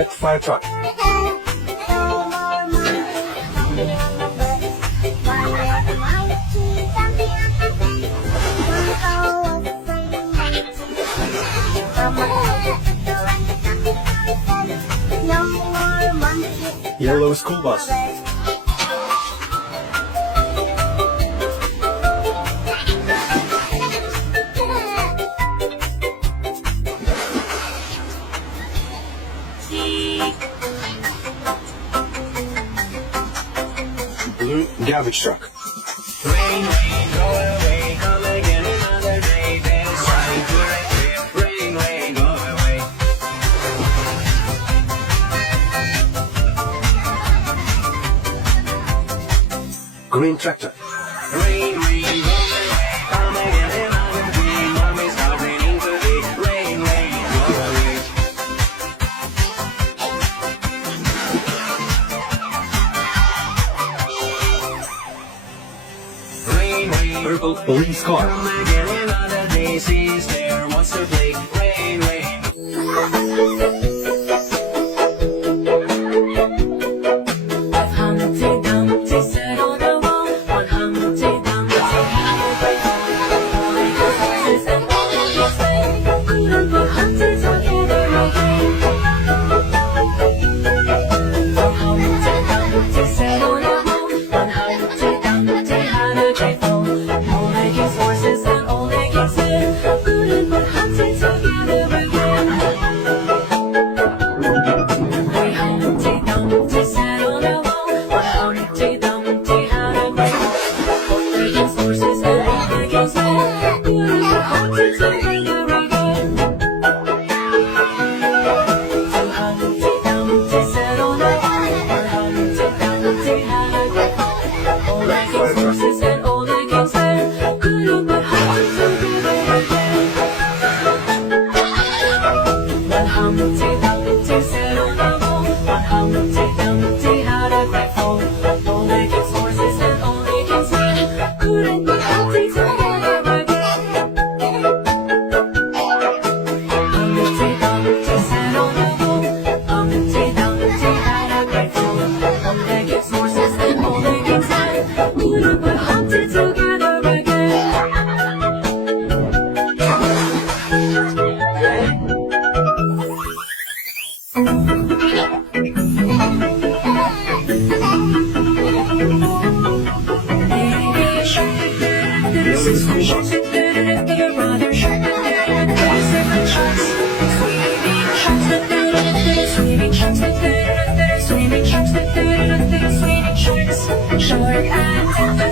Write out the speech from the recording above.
red fire truck. Yellow school bus. Blue garbage truck. Rain, rain, go away, come again another day. There's trying to escape. Rain, rain, go away. Green tractor. Rain, rain, go away, come again another day. Mommy's not raining today. Rain, rain, go away. Rain, rain, Purple police car. come again another day. She's there, wants to play. Rain, rain. Humpty Dumpty sat on a wall. One Humpty Dumpty had a great fall. All he could horses and all he could swing. Couldn't put Humpty together again. One Humpty Dumpty sat on a wall. One Humpty Dumpty had a great fall. All he could horses and all he could swing. Couldn't put Humpty together again. Three Humpty Dumpty sat on a wall. One Humpty Dumpty had a great fall. All they can horses and all they can swim. Couldn't put Humpty together again. Two Humpty Dumpty sat on a wall. One Humpty Dumpty had a great fall. All they can horses and all they can swim. Couldn't put Humpty together again. One Humpty Dumpty sat on a wall. One Humpty Dumpty had a great fall. All they can horses and all they can swim. Couldn't put Humpty together again. Humpty Dumpty sat on a wall. Humpty Dumpty had a great fall. All they can horses and all they can swim. Couldn't put Humpty together again. Baby shark, This is school bus. your brother shark, seven sharks, swimming sharks, swimming sharks, swimming sharks, swimming sharks, shark and